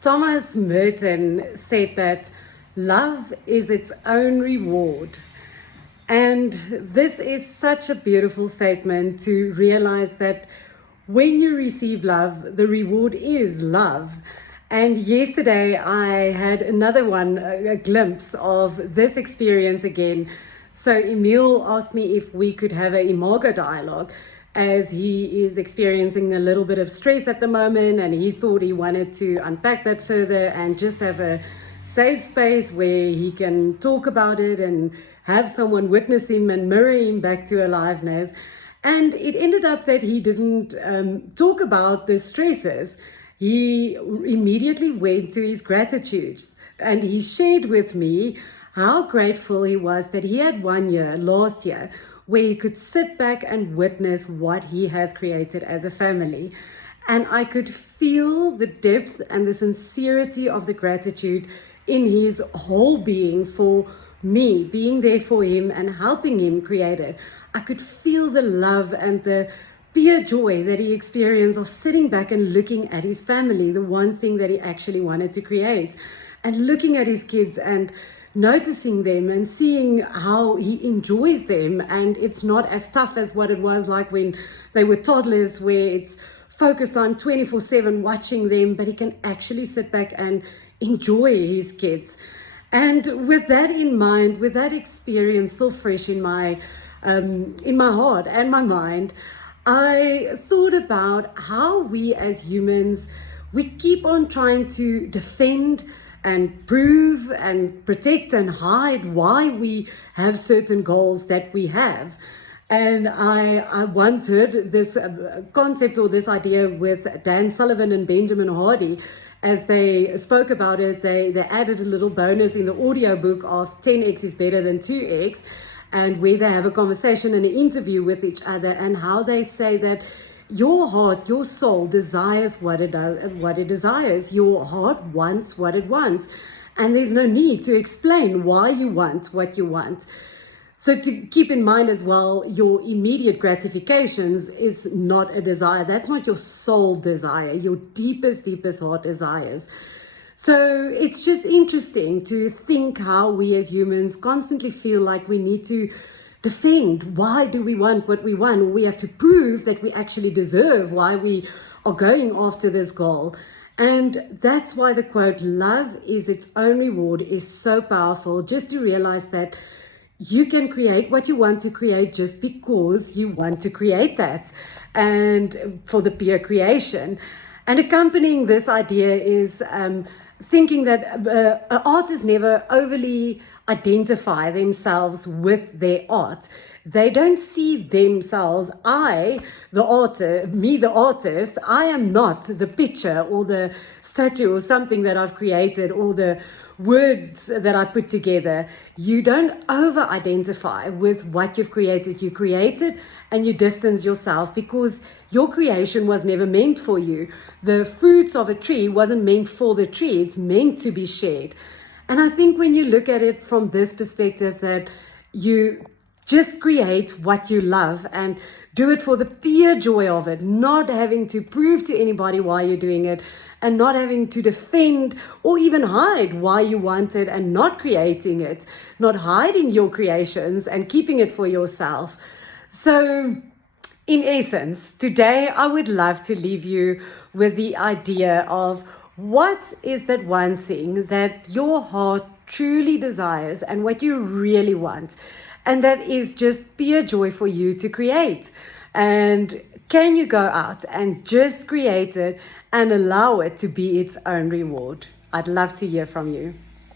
Thomas Merton said that love is its own reward. And this is such a beautiful statement to realize that when you receive love, the reward is love. And yesterday I had another one, a glimpse of this experience again. So Emil asked me if we could have an imago dialogue, as he is experiencing a little bit of stress at the moment, and he thought he wanted to unpack that further and just have a safe space where he can talk about it and have someone witness him and mirror him back to aliveness. And it ended up that he didn't talk about the stresses. He immediately went to his gratitudes, and he shared with me how grateful he was that he had 1 year last year where he could sit back and witness what he has created as a family. And I could feel the depth and the sincerity of the gratitude in his whole being for me being there for him and helping him create it. I could feel the love and the pure joy that he experienced of sitting back and looking at his family, the one thing that he actually wanted to create, and looking at his kids and noticing them and seeing how he enjoys them. And it's not as tough as what it was like when they were toddlers, where it's focused on 24/7 watching them, but he can actually sit back and enjoy his kids. And with that in mind, with that experience still fresh in my heart and my mind, I thought about how we as humans, we keep on trying to defend and prove and protect and hide why we have certain goals that we have. And I once heard this concept or this idea with Dan Sullivan and Benjamin Hardy. As they spoke about it, they added a little bonus in the audiobook of 10x is better than 2x, and where they have a conversation and an interview with each other, and how they say that your heart, your soul desires what it desires. Your heart wants what it wants. And there's no need to explain why you want what you want. So to keep in mind as well, your immediate gratifications is not a desire. That's not your soul desire, your deepest heart desires. So it's just interesting to think how we as humans constantly feel like we need to defend. Why do we want what we want? We have to prove that we actually deserve why we are going after this goal. And that's why the quote, love is its own reward, is so powerful. Just to realize that you can create what you want to create just because you want to create that, and for the pure creation. And accompanying this idea is thinking that artists never overly identify themselves with their art. They don't see themselves, the artist, I am not the picture or the statue or something that I've created or the words that I put together. You don't over-identify with what you've created. You create it and you distance yourself because your creation was never meant for you. The fruits of a tree wasn't meant for the tree. It's meant to be shared. And I think when you look at it from this perspective, that you just create what you love and do it for the pure joy of it, not having to prove to anybody why you're doing it, and not having to defend or even hide why you want it, and not creating it, not hiding your creations and keeping it for yourself. So in essence, today I would love to leave you with the idea of what is that one thing that your heart truly desires and what you really want, and that is just pure joy for you to create. And can you go out and just create it and allow it to be its own reward? I'd love to hear from you.